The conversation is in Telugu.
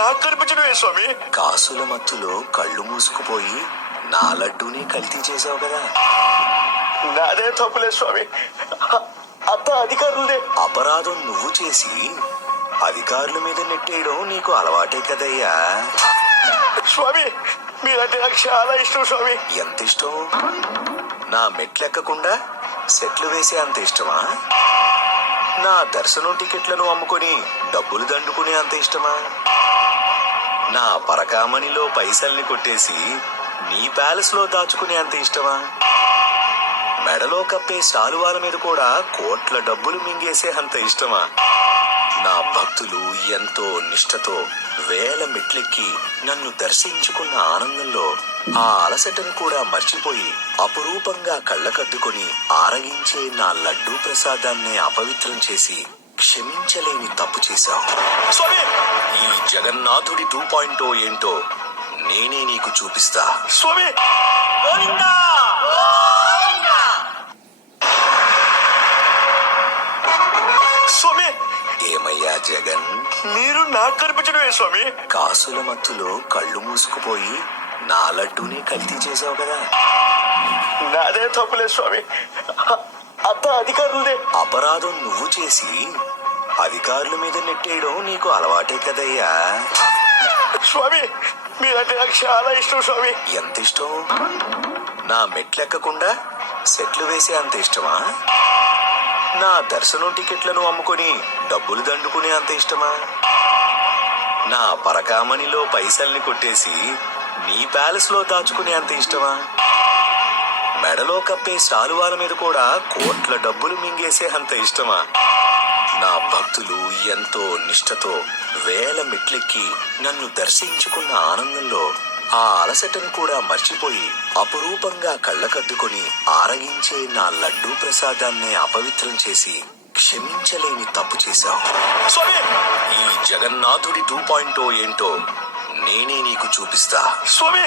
నాకు కనిపించడమే స్వామి. కాసుల మత్తులో కళ్ళు మూసుకుపోయి నా లడ్డూని కల్తీ చేసావు కదా. నాదే తప్పులేదు స్వామి, అంతా అధికారులదే. అపరాధం నువ్వు చేసి అధికారుల మీద నెట్టేయడం నీకు అలవాటే కదయ్యా. స్వామి మీరంటే నాకు చాలా ఇష్టం స్వామి. ఎంత ఇష్టం? నా మెట్లెక్కకుండా సెట్లు వేసే అంత ఇష్టమా? నా దర్శనం టికెట్లను అమ్ముకొని డబ్బులు దండుకునే అంత ఇష్టమా? నా పరకామణిలో పైసల్ని కొట్టేసి నీ ప్యాలెస్ లో దాచుకునే అంత ఇష్టమా? మెడలో కప్పే శాలువాల మీద కూడా కోట్ల డబ్బులు మింగేసే అంత ఇష్టమా? నా భక్తులు ఎంతో నిష్ఠతో వేల మెట్లెక్కి నన్ను దర్శించుకున్న ఆనందంలో ఆ అలసటను కూడా మర్చిపోయి అపురూపంగా కళ్ళకద్దుకొని ఆరగించే నా లడ్డూ ప్రసాదాన్ని అపవిత్రం చేసి క్షమించలేని తప్పు చేశావు. ఈ జగన్నాథుడి 2.0 ఏంటో నేనే నీకు చూపిస్తా. స్వామి స్వామి. ఏమయ్యా జగన్, మీరు నాకు కనిపించడమే స్వామి. కాసుల మత్తులో కళ్ళు మూసుకుపోయి నా లడ్డూని కల్తీ చేసావు కదా. నాదే తప్పులేదు స్వామి, అంతా అధికారులదే. అపరాధం నువ్వు చేసి అధికారుల మీద నెట్టేయడం నీకు అలవాటే కదయ్యా. స్వామి మీరంటే నాకు చాలా ఇష్టం స్వామి. ఎంత ఇష్టం? నా మెట్లెక్కకుండా సెట్లు వేసే అంత ఇష్టమా? నా దర్శనం టికెట్లను అమ్ముకొని డబ్బులు దండుకునే అంత ఇష్టమా? నా పరకామణిలో పైసల్ని కొట్టేసి నీ ప్యాలెస్ లో దాచుకునే అంత ఇష్టమా? మెడలో కప్పే శాలువాల మీద కూడా కోట్ల డబ్బులు మింగేసే అంత ఇష్టమా? నా భక్తులు ఎంతో నిష్ఠతో వేల మెట్లెక్కి నన్ను దర్శించుకున్న ఆనందంలో ఆ అలసటను కూడా మర్చిపోయి అపురూపంగా కళ్ళకద్దుకొని ఆరగించే నా లడ్డూ ప్రసాదాన్ని అపవిత్రం చేసి క్షమించలేని తప్పు చేశావు. ఈ జగన్నాథుడి 2.0 ఏంటో నేనే నీకు చూపిస్తా. స్వామి